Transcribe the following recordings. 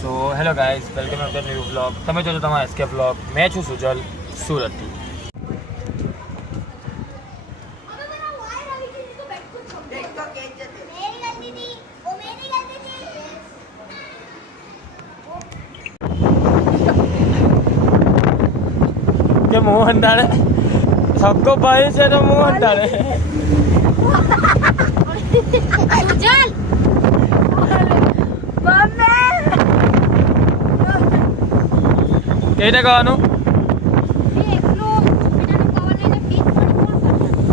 So hello guys, welcome to new vlog. તમે જોજો તમારા એસકે વ્લોગ. મેં છું સુજલ સુરતથી. કે મોહન ડાળે સબકો ભાઈ છે તો મોહન ડાળે સુજલ કઈ કહેવાનું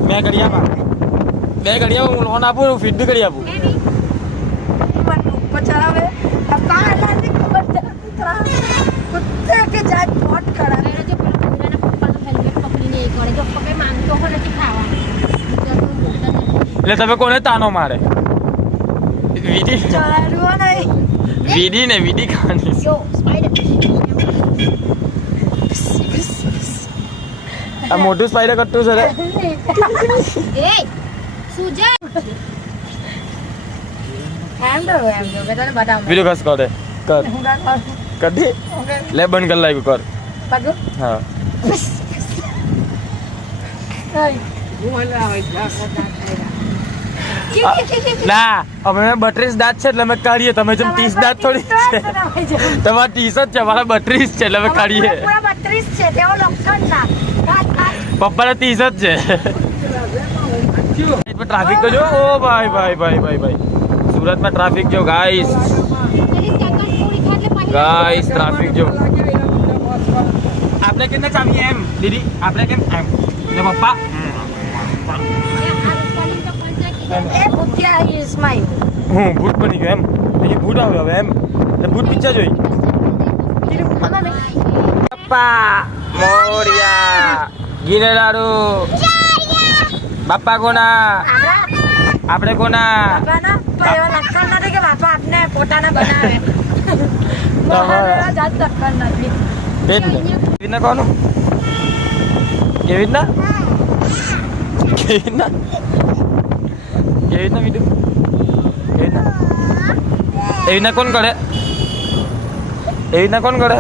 મેં કરી આપા બે કરી આપું, હું લોન આપું, ફીડ બી કરી આપું. એટલે તમે કોને તાનો મારે? વીડી ને વીડી ખાવાની. આ મોટું સ્પાઈડર કટ્ટું છે રે. વિડિયો કસ કરે કર કદી લે બંધ કર લાગ્યું કર. હા ના અમે 32 દાંત છે એટલે અમે કાઢીએ. તમે જેમ 30 દાંત થોડી છે. તમારા 30 જ છે, મારા 32 છે એટલે અમે કાઢીએ. પપ્પાને 30 જ છે. ટ્રાફિક તો જો. ઓ ભાઈ ભાઈ ભાઈ ભાઈ ભાઈ સુરતમાં ટ્રાફિક જો ગાઈસ. ગાઈસ ટ્રાફિક જો. આપણે કેમ ચાવીએ એમ દીદી? આપણે કેમ એમ ને પપ્પા હું ભૂત બની ગયો એમ. બીજી ભૂત આવ્યો હવે એમ. ભૂત પિક્ચર જોઈ. બાપા મોરિયા ગિરેલાડુ. બાપા કોના? આપણે કોના? કેવી કોનું? કેવી રીતના? કેવી રીતના? કેવી રીતના વિડીયો? કેવી રીતના? એવી રીતના કોણ કરે? એવી રીતના કોણ કરે?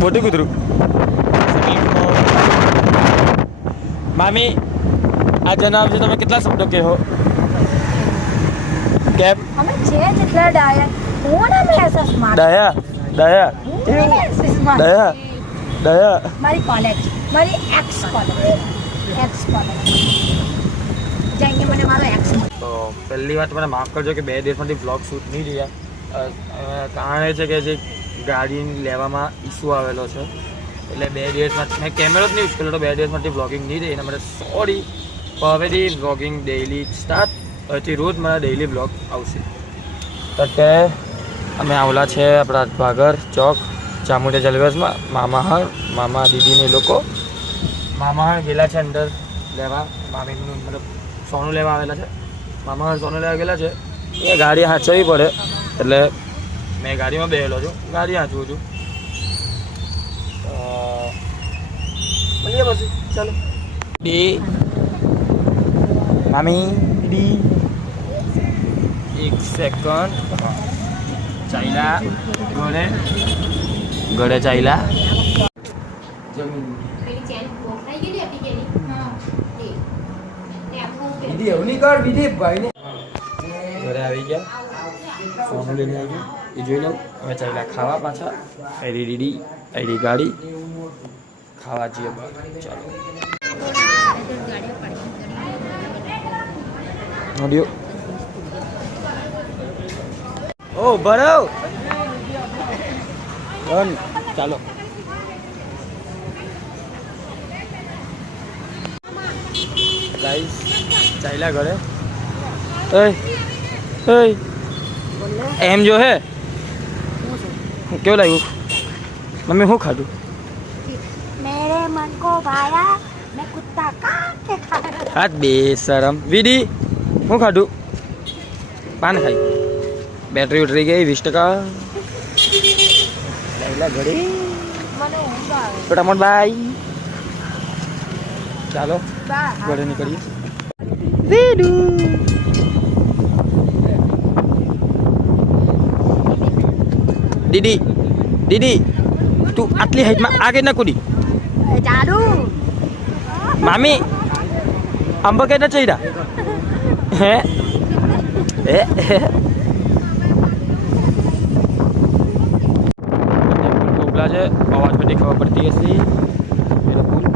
મોટું કૂતરું. મામી આ જણાવજો તમે કેટલા શબ્દો કહો? કેમ? દયા દયા દયા દયા મારી કોલેજ, મારી એક્સ કોલેજ, એક્સ કોલેજ જઈને મને મારો એક્સ. તો પહેલી વાત મને માફ કરજો કે 2 દિવસમાંથી બ્લોગ શૂટ નહીં રહ્યા. કારણ એ છે કે જે ગાડી લેવામાં ઇસ્યુ આવેલો છે એટલે 2 દિવસમાં મેં કેમેરો જ નહીં યુઝ કર્યો. તો 2 દિવસમાંથી બ્લોગિંગ નહીં રહી એના માટે સોરી. પણ હવેથી બ્લોગિંગ ડેઇલી સ્ટાર્ટ. હવેથી રોજ મારા ડેઇલી બ્લોગ આવશે. તો કે અમે આવલા છે આપણા ભાગર ચોક ચામુંડા જલવેસમાં. મામાહણ મામા દીદીને લોકો મામાહણ ગયેલા છે અંદર લેવા. મામીનું મતલબ સોનું લેવા આવેલા છે. મામાહણ સોનું લેવા ગયેલા છે. એ ગાડી હાંચવી પડે એટલે મેં ગાડીમાં બેસેલો છું. ગાડી હાંચવું છું. મળીએ પછી ચાલો. ડી મામી ડી 1 સેકન્ડ ચાઈલા ગળે ગળે ચાઈલા જમીન દીદી એવું નહીં કર દીદી ભાઈને ઘરે આવી ગયા. સોનું લઈને આવી ગયા એ જોઈ લઉં. હવે ચાઈલા ખાવા પાછા. એડી દીદી એડી ગાડી ખાવા જઈએ બહાર. ચાલો નોડિયો. ઓ ભરવ ચાલો. ગાઈસ ચાલ્યા ઘરે. એમ જો હે કેવું લાગ્યું? મમ્મી શું ખાધું? મેરે મન કો ભાયા મેં કુત્તા કાટ કે ખાયા. હાથ બેશરમ. વીડી શું ખાધું? પાન ખાઈ. બેટરી ઉતરી ગઈ 20%. લાઈલા ઘરે ફટાફટ બાય. ચાલો ઘરે નીકળીએ. વીડુ દીદી દીદી તું આટલી હાઈટમાં આગળ ના કૂદી ચાલુ મામી અંબા કઈ ના ચડ્યા હે છે અવાજ પરથી ખબર પડતી હશે બિલકુલ